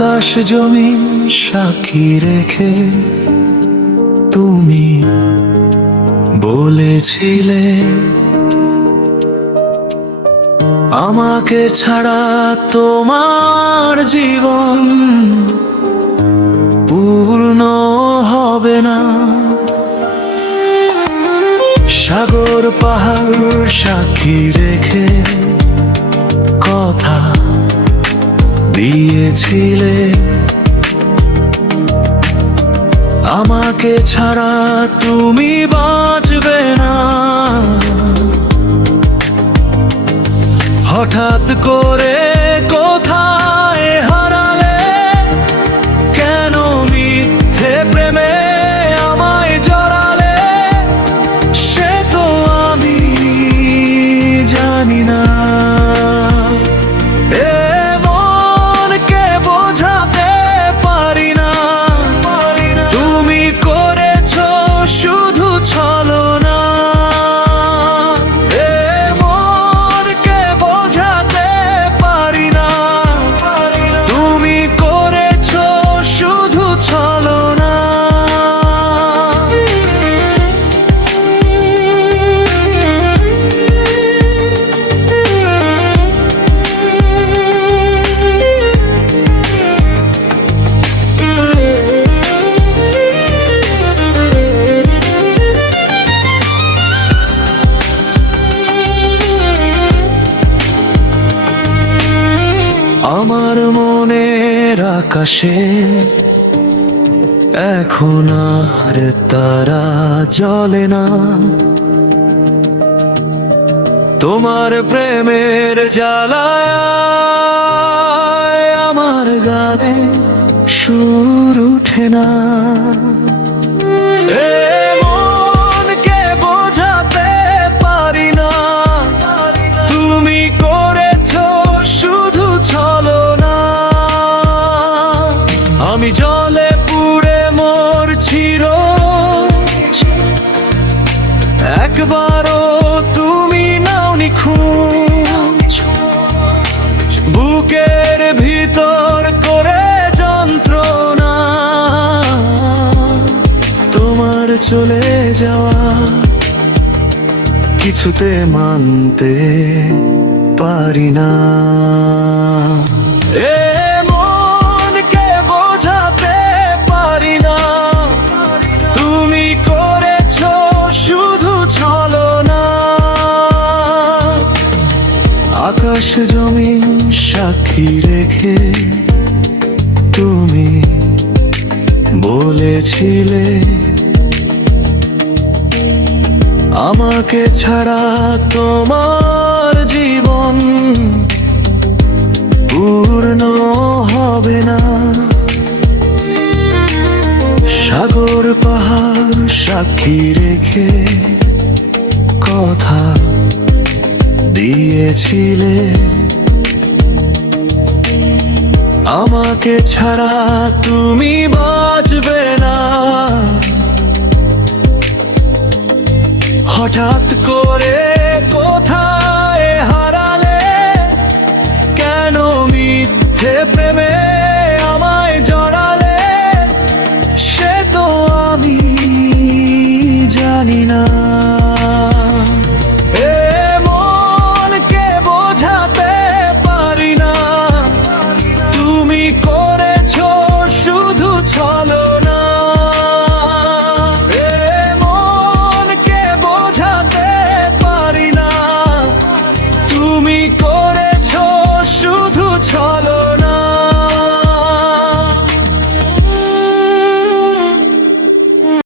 আকাশ জমিন সাক্ষী রেখে তুমি বলেছিলে আমাকে ছাড়া তোমার জীবন পূর্ণ হবে না। সাগর পাহাড় সাক্ষী রেখে কথা দিয়েছিলে আমাকে ছাড়া তুমি বাঁচবে না। হঠাৎ করে কোথায় হারালে, কেন মিথ্যে প্রেমে আমায় জড়ালে, সে তো আমি জানি না। আমার মনের আকাশে এখন আর তারা জ্বলে না। তোমার প্রেমের জ্বালায় আমার গানে সুর উঠে না। মনকে বোঝাতে পারি না, তুমি করেছো শুধু ছলনা। আমি জলে পুড়ে মরছি রোজ, একবারও তুমি নাওনি খোঁজ। বুকের ভিতর করে যন্ত্রণা, তোমার চলে যাওয়া কিছুতে মানতে পারি না। মনকে বোঝাতে পারি না, তুমি করেছো শুধু ছলনা। আকাশ জমিন সাক্ষী রেখে তুমি বলেছিলে আমাকে ছাড়া তোমার জীবন পূর্ণ হবে না। সাগর পাহাড় সাক্ষী রেখে কথা দিয়েছিলে আমাকে ছাড়া তুমি বাঁচবে না। হঠাৎ করে কোথায় হারালে, কেন মিথ্যে প্রেমে আমায় জড়ালে, সে তো আমি জানি না।